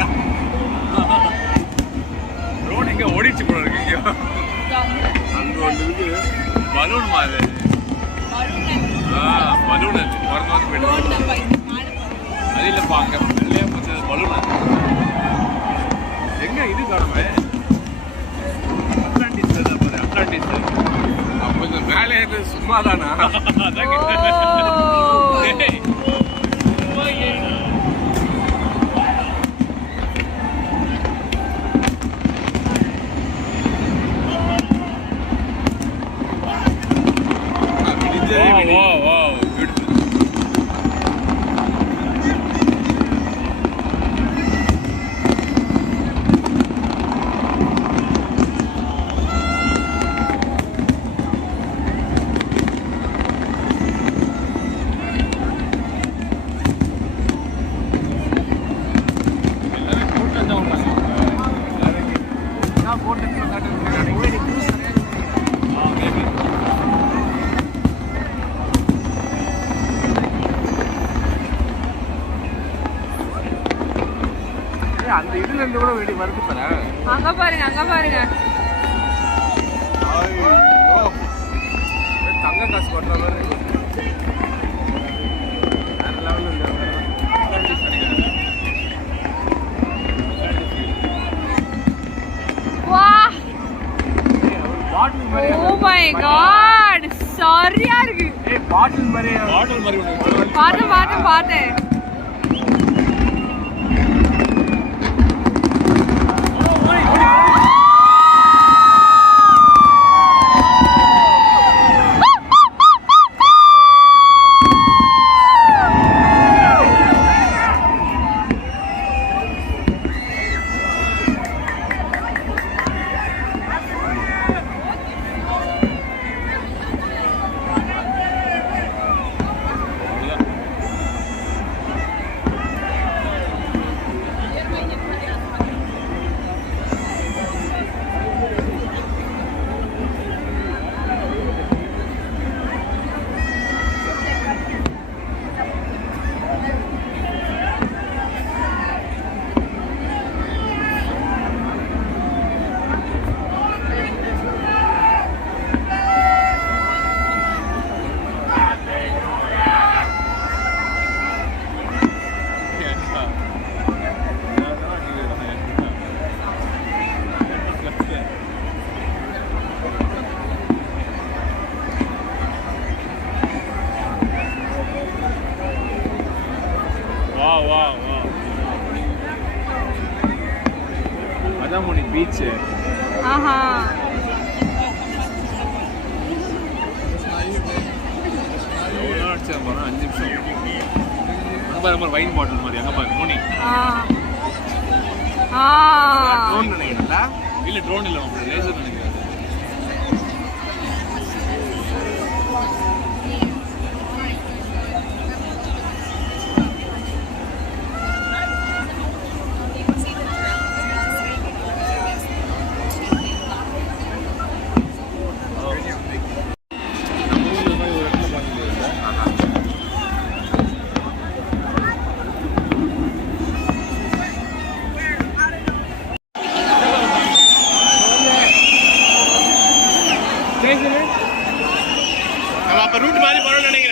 தான் ட்ரோன் எங்க ஓடிச்சு போல இருக்கு. அங்க ஒன்று இருக்கு பலூன் மாதிரி. பலூன் அது பிறந்து வந்து போயிட்டு அது இல்லைப்பா அங்கே வெள்ளையா பச்சது பலூன் அது. எங்க இது காணுமே அட்லாண்டிஸ் தான் பாரு அட்லாண்டிஸ். அப்போ இந்த மேலே ஏறது சும்மா தானா? அந்த இதுல இருந்து கூட வெடி வருது பாரு. அங்க பாருங்க அங்க பாருங்க. ஐயோ தங்க காசு பண்ற மாதிரி இருக்கு. வேற லெவல்ல இருக்கு. வா பாட்டில் மாதிரி. ஓ மை காட் சரியா இருக்கு. ஏய் பாட்டில் மாதிரி பார்த்தேன். அதான் மணி பீச். ஆஹா எவ்வளோ அடிச்சா பாரு 5 நிமிஷம். அங்கே பாரு வைன் பாட்டில் மாதிரி. அங்கே பாரு மோனி. ட்ரோன் நினைக்கிறேன்ல. இல்லை ட்ரோன் இல்லை லேசர் நினைக்கிறேன். நம்ம அப்போ ரூட் மாதிரி போகிறோம்னு நினைக்கிறேன்.